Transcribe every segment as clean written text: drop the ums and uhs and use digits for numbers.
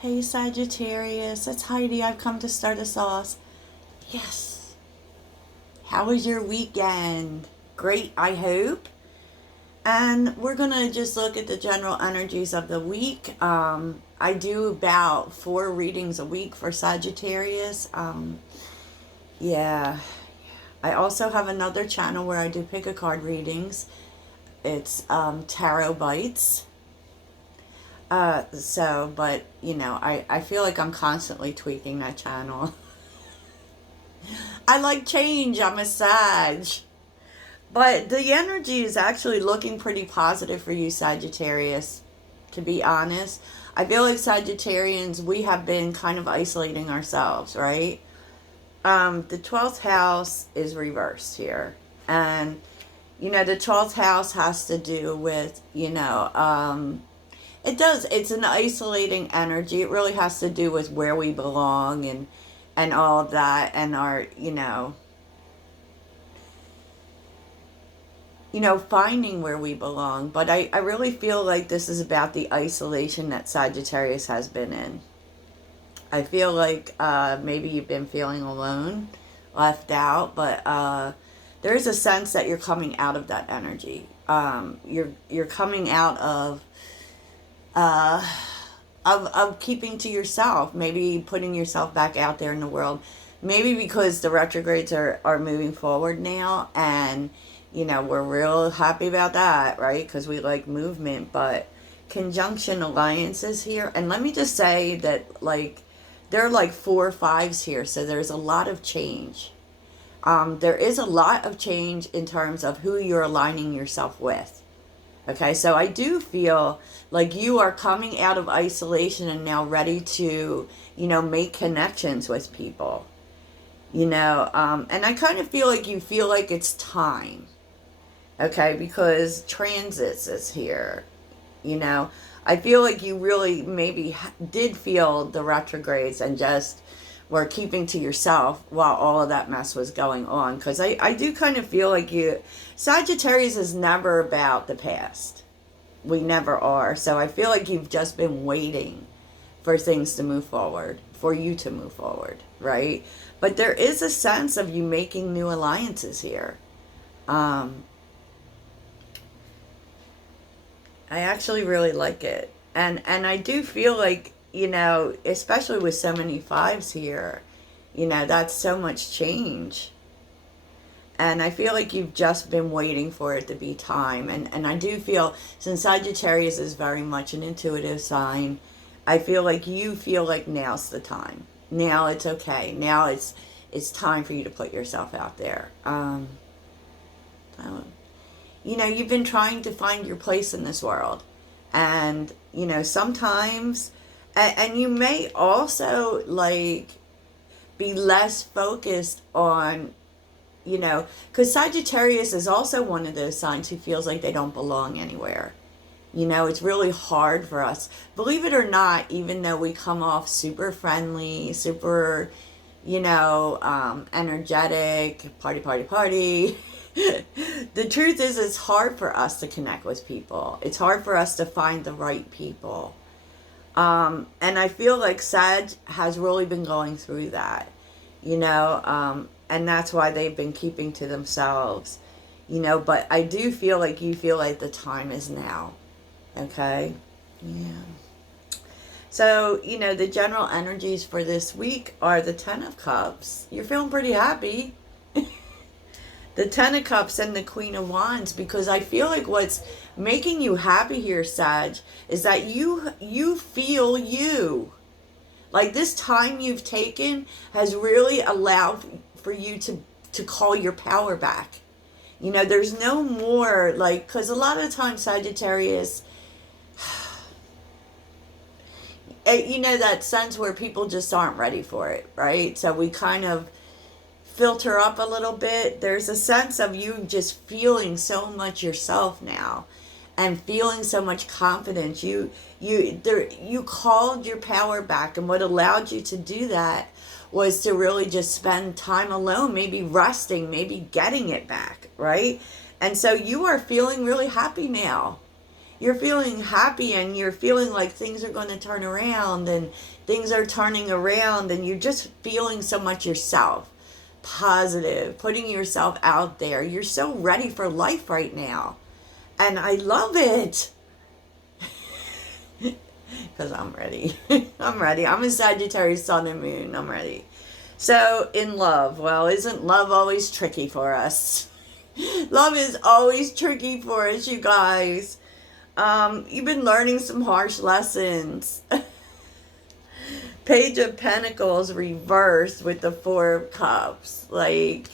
Hey Sagittarius, it's Heidi. I've come to start us off. Yes. How was your weekend? Great, I hope. And we're going to just look at the general energies of the week. I do about 4 readings a week for Sagittarius. Yeah. I also have another channel where I do pick a card readings. It's Tarot Bites. But I feel like I'm constantly tweaking that channel. I like change. I'm a Sag. But the energy is actually looking pretty positive for you, Sagittarius, to be honest. I feel like Sagittarians, we have been kind of isolating ourselves, right? The 12th house is reversed here. And, the 12th house has to do with, it does. It's an isolating energy. It really has to do with where we belong and all of that and our, finding where we belong. But I really feel like this is about the isolation that Sagittarius has been in. I feel like maybe you've been feeling alone, left out, but there is a sense that you're coming out of that energy. You're coming out uh, of keeping to yourself, maybe putting yourself back out there in the world. Maybe because the retrogrades are moving forward now, and we're real happy about that, right? Because we like movement, but conjunction alliances here. And let me just say that, like, there are like 4 5s here, so there's a lot of change. There is a lot of change in terms of who you're aligning yourself with. Okay, so I do feel like you are coming out of isolation and now ready to, make connections with people. And I kind of feel like you feel like it's time. Okay, because transits is here. I feel like you really maybe did feel the retrogrades and just were keeping to yourself while all of that mess was going on. Because I do kind of feel like Sagittarius is never about the past. We never are. So I feel like you've just been waiting for things to move forward, for you to move forward, right? But there is a sense of you making new alliances here. I actually really like it. And I do feel like, especially with so many 5s here, that's so much change. And I feel like you've just been waiting for it to be time. And I do feel, since Sagittarius is very much an intuitive sign, I feel like you feel like now's the time. Now it's okay. Now it's time for you to put yourself out there. You've been trying to find your place in this world. And, sometimes, and you may also, like, be less focused on, because Sagittarius is also one of those signs who feels like they don't belong anywhere. It's really hard for us. Believe it or not, even though we come off super friendly, super, energetic, party, party, party. The truth is, it's hard for us to connect with people. It's hard for us to find the right people. And I feel like Sag has really been going through that, and that's why they've been keeping to themselves, but I do feel like you feel like the time is now. Okay? Yeah. So, the general energies for this week are the 10 of Cups. You're feeling pretty happy. The 10 of Cups and the Queen of Wands, because I feel like what's making you happy here, Sag, is that you feel you. Like, this time you've taken has really allowed for you to call your power back. There's no more, like, because a lot of times Sagittarius, that sense where people just aren't ready for it, right? So we kind of filter up a little bit. There's a sense of you just feeling so much yourself now and feeling so much confidence. You called your power back, and what allowed you to do that was to really just spend time alone, maybe resting, maybe getting it back, right? And so you are feeling really happy now. You're feeling happy and you're feeling like things are going to turn around and things are turning around and you're just feeling so much yourself. Positive, putting yourself out there. You're so ready for life right now. And I love it. Because I'm ready. I'm ready. I'm a Sagittarius sun and moon. I'm ready. So, in love. Well, isn't love always tricky for us? Love is always tricky for us, you guys. You've been learning some harsh lessons. Page of Pentacles reversed with the Four of Cups. Like,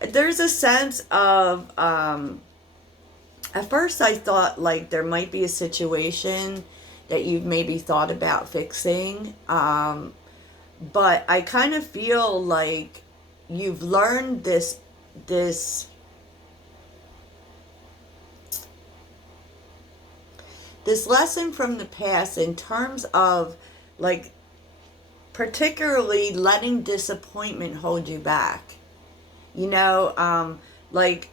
there's a sense of, at first I thought like there might be a situation that you've maybe thought about fixing. But I kind of feel like you've learned this lesson from the past in terms of like particularly letting disappointment hold you back. You know, like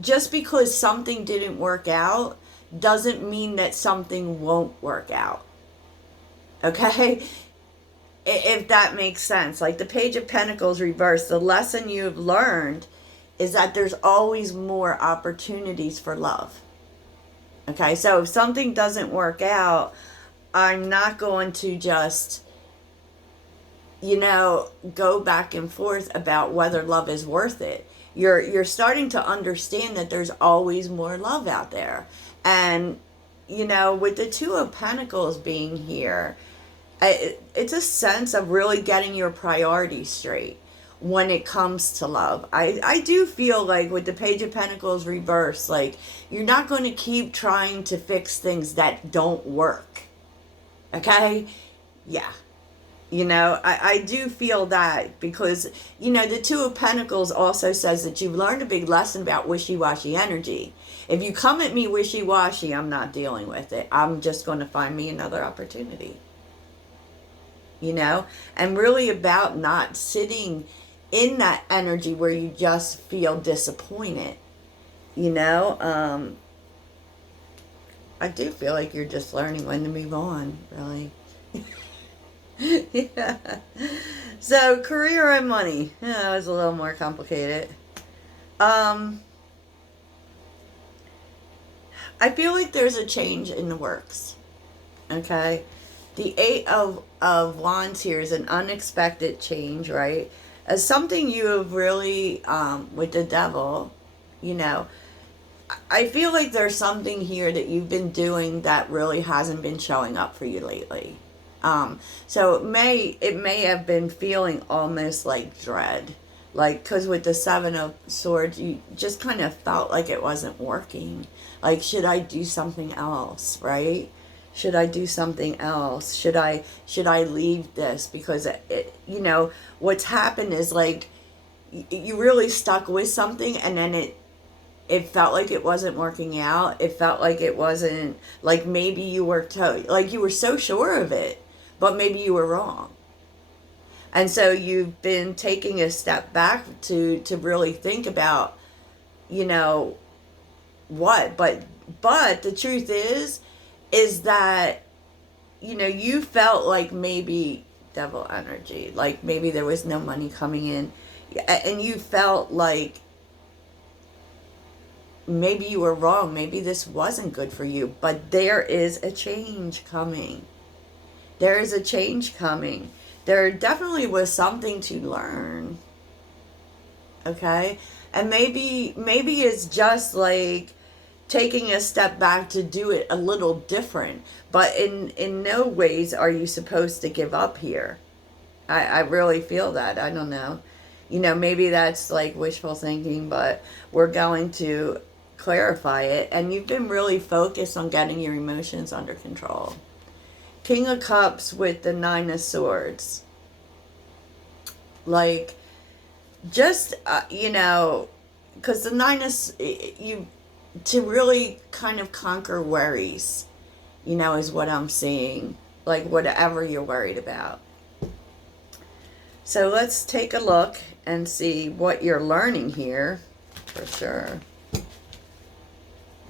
just because something didn't work out doesn't mean that something won't work out. Okay? If that makes sense. Like the Page of Pentacles reversed, the lesson you've learned is that there's always more opportunities for love. Okay, so if something doesn't work out, I'm not going to just, you know, go back and forth about whether love is worth it. You're starting to understand that there's always more love out there. And, you know, with the Two of Pentacles being here, it's a sense of really getting your priorities straight when it comes to love. I do feel like with the Page of Pentacles reversed, like you're not going to keep trying to fix things that don't work. Okay? Yeah. You know, I do feel that because, you know, the Two of Pentacles also says that you've learned a big lesson about wishy-washy energy. If you come at me wishy-washy, I'm not dealing with it. I'm just going to find me another opportunity. You know, and really about not sitting in that energy where you just feel disappointed. You know, I do feel like you're just learning when to move on, really. Yeah. So, career and money. Yeah, that was a little more complicated. I feel like there's a change in the works. Okay? The Eight of Wands here is an unexpected change, right? As something you have really, with the Devil, you know, I feel like there's something here that you've been doing that really hasn't been showing up for you lately. So it may have been feeling almost like dread. Like, because with the Seven of Swords, you just kind of felt like it wasn't working. Like, should I do something else, right? Should I do something else? Should I leave this? Because it you know, what's happened is like you really stuck with something and then it felt like it wasn't working out. It felt like it wasn't, like maybe you were like you were so sure of it, but maybe you were wrong. And so you've been taking a step back to really think about, you know, what, but the truth is that, you know, you felt like maybe Devil energy, like maybe there was no money coming in, and you felt like maybe you were wrong, maybe this wasn't good for you, but there is a change coming. There is a change coming. There definitely was something to learn. Okay? And maybe it's just like taking a step back to do it a little different. But in no ways are you supposed to give up here. I really feel that. I don't know. You know, maybe that's like wishful thinking, but we're going to clarify it. And you've been really focused on getting your emotions under control. King of Cups with the Nine of Swords. Like, just, you know, because the Nine is, to really kind of conquer worries, you know, is what I'm seeing. Like, whatever you're worried about. So let's take a look and see what you're learning here, for sure.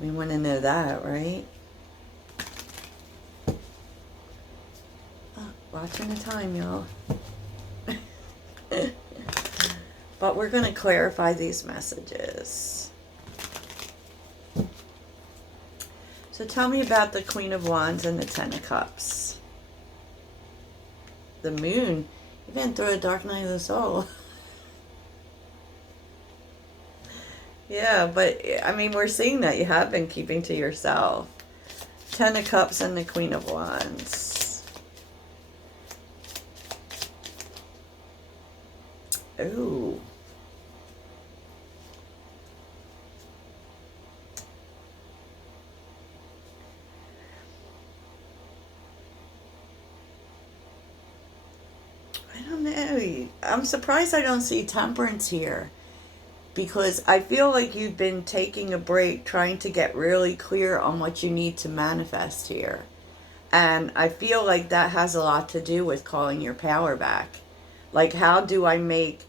We want to know that, right? Oh, watching the time, y'all. But we're going to clarify these messages. So tell me about the Queen of Wands and the Ten of Cups. The Moon. You've been through a dark night of the soul. Yeah, but I mean, we're seeing that you have been keeping to yourself. Ten of Cups and the Queen of Wands. Ooh. I don't know. I'm surprised I don't see Temperance here. Because I feel like you've been taking a break trying to get really clear on what you need to manifest here. And I feel like that has a lot to do with calling your power back. Like, how do I make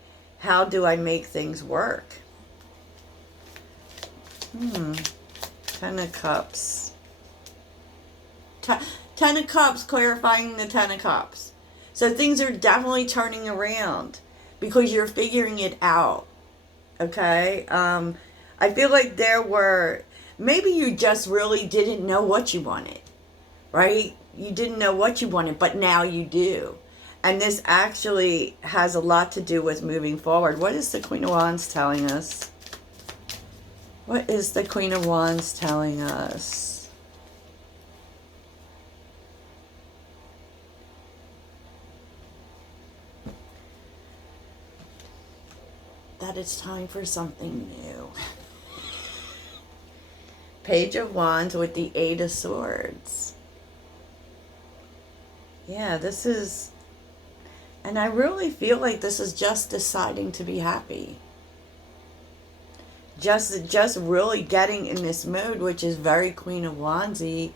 things work? Ten of Cups. Ten of Cups, clarifying the Ten of Cups. So things are definitely turning around because you're figuring it out. Okay? I feel like maybe you just really didn't know what you wanted, right? You didn't know what you wanted, but now you do. And this actually has a lot to do with moving forward. What is the Queen of Wands telling us? What is the Queen of Wands telling us? That it's time for something new. Page of Wands with the Eight of Swords. Yeah, this is... And I really feel like this is just deciding to be happy. Just really getting in this mode, which is very Queen of Wandsy,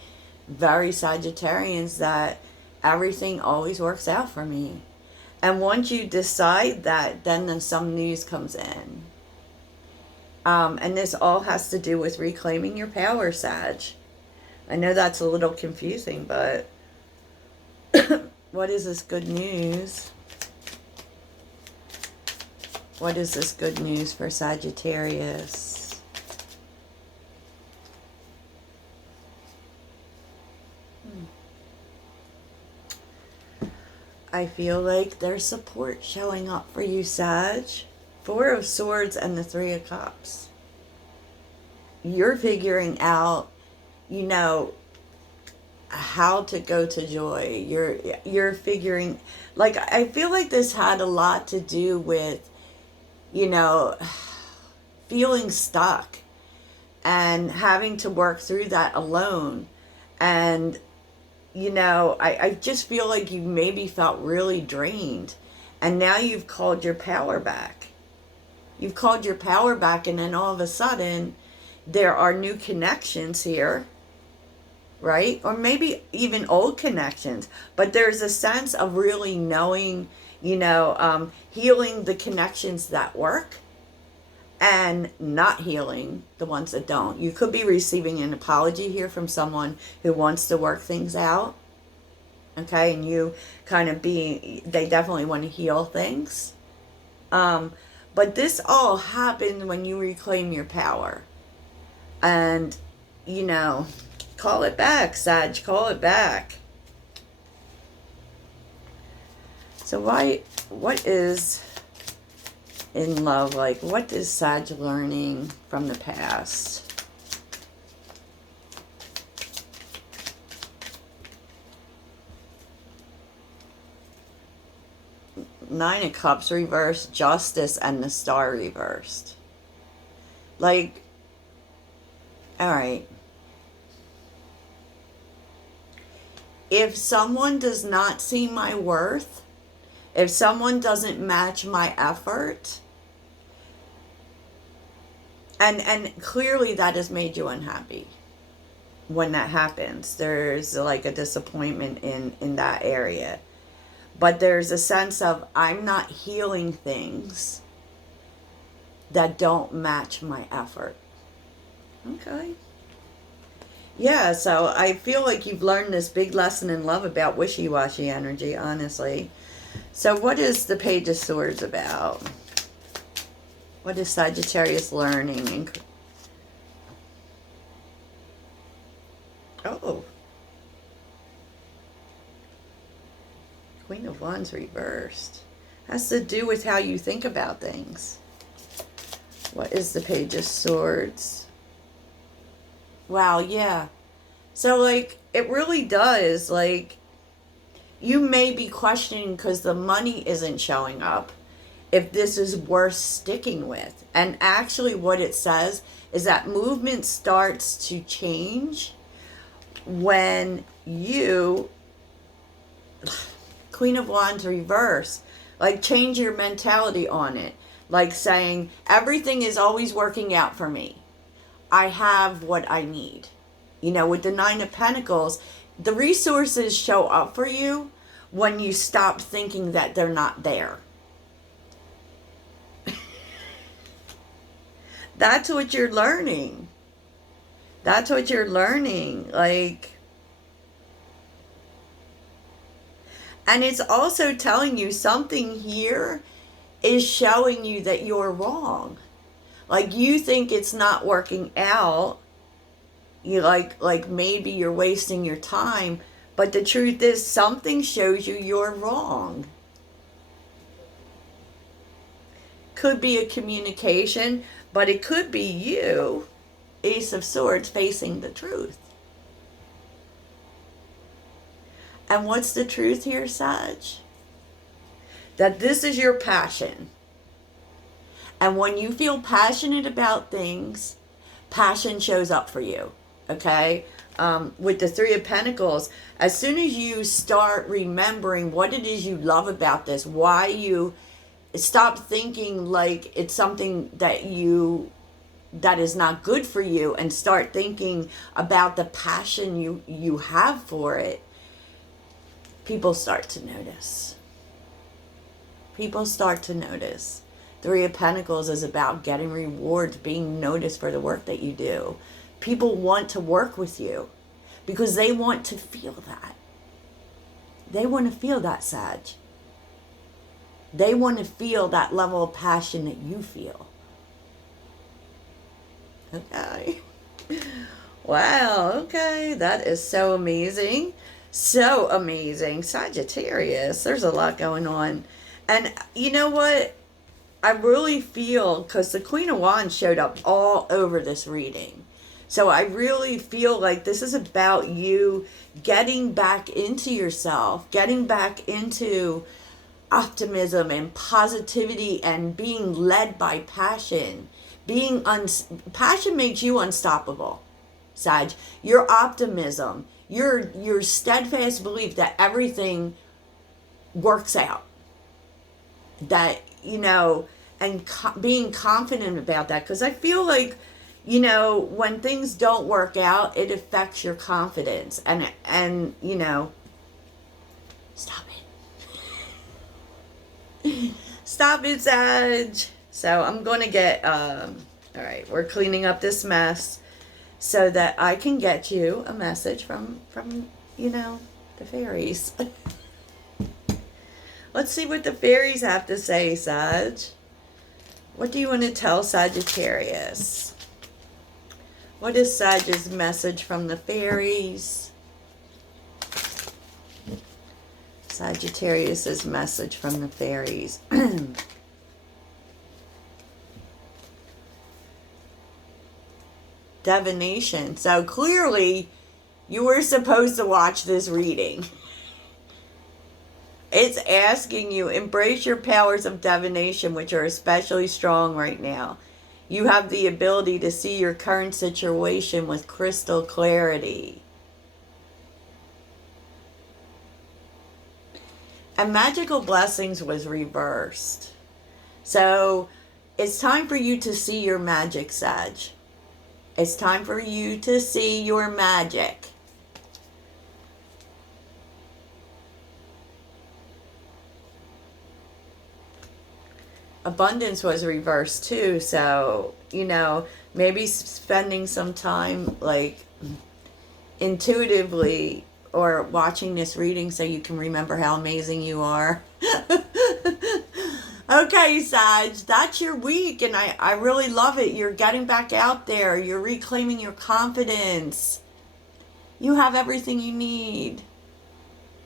very Sagittarians, that everything always works out for me. And once you decide that, then some news comes in. And this all has to do with reclaiming your power, Sag. I know that's a little confusing, but what is this good news? What is this good news for Sagittarius? I feel like there's support showing up for you, Sag. Four of Swords and the Three of Cups. You're figuring out, how to go to joy. You're figuring, like, I feel like this had a lot to do with, feeling stuck and having to work through that alone. And I just feel like you maybe felt really drained. And now you've called your power back. You've called your power back, and then all of a sudden, there are new connections here, right? Or maybe even old connections. But there's a sense of really knowing, healing the connections that work and not healing the ones that don't. You could be receiving an apology here from someone who wants to work things out. Okay, and you kind of they definitely want to heal things. But this all happened when you reclaim your power. And, call it back, Sag, call it back. So what is in love like? What is Sag learning from the past? Nine of Cups reversed, Justice, and the Star reversed. Like, all right. If someone does not see my worth, if someone doesn't match my effort, and clearly that has made you unhappy when that happens. There's like a disappointment in that area. But there's a sense of, I'm not healing things that don't match my effort. Okay. Yeah, so I feel like you've learned this big lesson in love about wishy-washy energy, honestly. So what is the Page of Swords about? What is Sagittarius learning? Oh, Queen of Wands reversed. Has to do with how you think about things. What is the Page of Swords? Wow, yeah. So, like, it really does. Like, you may be questioning because the money isn't showing up if this is worth sticking with. And actually, what it says is that movement starts to change when you, Queen of Wands reverse, like change your mentality on it. Like saying, everything is always working out for me. I have what I need. You know, with the Nine of Pentacles, the resources show up for you when you stop thinking that they're not there. That's what you're learning. That's what you're learning. Like, and it's also telling you something here is showing you that you're wrong. Like, you think it's not working out. You like maybe you're wasting your time, but the truth is something shows you you're wrong. Could be a communication, but it could be you, Ace of Swords, facing the truth. And what's the truth here, Sag? That this is your passion. And when you feel passionate about things, passion shows up for you. Okay? With the Three of Pentacles, as soon as you start remembering what it is you love about this, why you stop thinking like it's something that is not good for you, and start thinking about the passion you have for it, people start to notice. People start to notice. Three of Pentacles is about getting rewards, being noticed for the work that you do. People want to work with you because they want to feel that. They want to feel that, Sag. They want to feel that level of passion that you feel. Okay. Wow, okay. That is so amazing. So amazing. Sagittarius, there's a lot going on. And you know what? I really feel, because the Queen of Wands showed up all over this reading. So I really feel like this is about you getting back into yourself, getting back into optimism and positivity and being led by passion. Passion makes you unstoppable, Sag. Your optimism, your steadfast belief that everything works out. That, you know, and being confident about that. Because I feel like, you know, when things don't work out, it affects your confidence. And you know, stop it. Stop it, Sag. So I'm going to get, all right, we're cleaning up this mess so that I can get you a message from you know, the fairies. Let's see what the fairies have to say, Sag. What do you want to tell Sagittarius? What is Sag's message from the fairies? Sagittarius's message from the fairies. Divination. So clearly, you were supposed to watch this reading. It's asking you, embrace your powers of divination, which are especially strong right now. You have the ability to see your current situation with crystal clarity. And magical blessings was reversed. So it's time for you to see your magic, Sag. It's time for you to see your magic. Abundance was reversed too, so, you know, maybe spending some time, like, intuitively or watching this reading so you can remember how amazing you are. Okay, Sag, that's your week, and I really love it. You're getting back out there. You're reclaiming your confidence. You have everything you need.